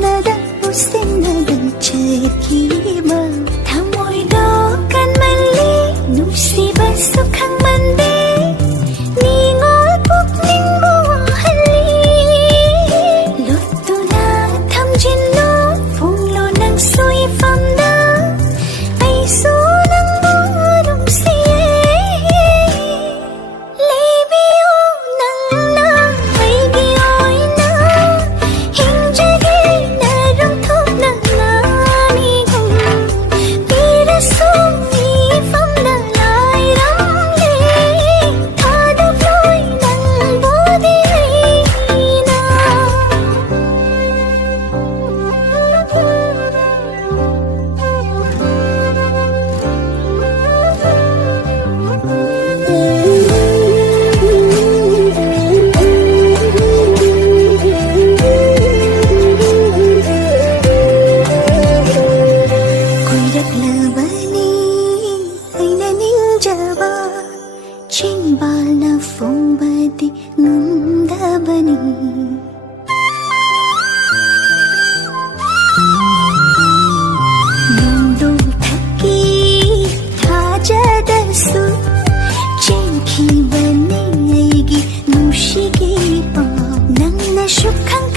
usinada usinada cherkiba thamoido kanmali nungsiba sukhang mande ningol pukning mo hali luttuna thamjinlo phunglo nang suifamna ai su nang morung siye lebiyo nang na aigi oina hingjagi narong thop nang nani gum pira sumi famna lai ram le thada floi nang bodi na koiraklabani aina ningjaba chinbalna fongbadi ngamdabani nongdong thaki thajadasu chenkhibani aigi nushigi pam nangna shukhang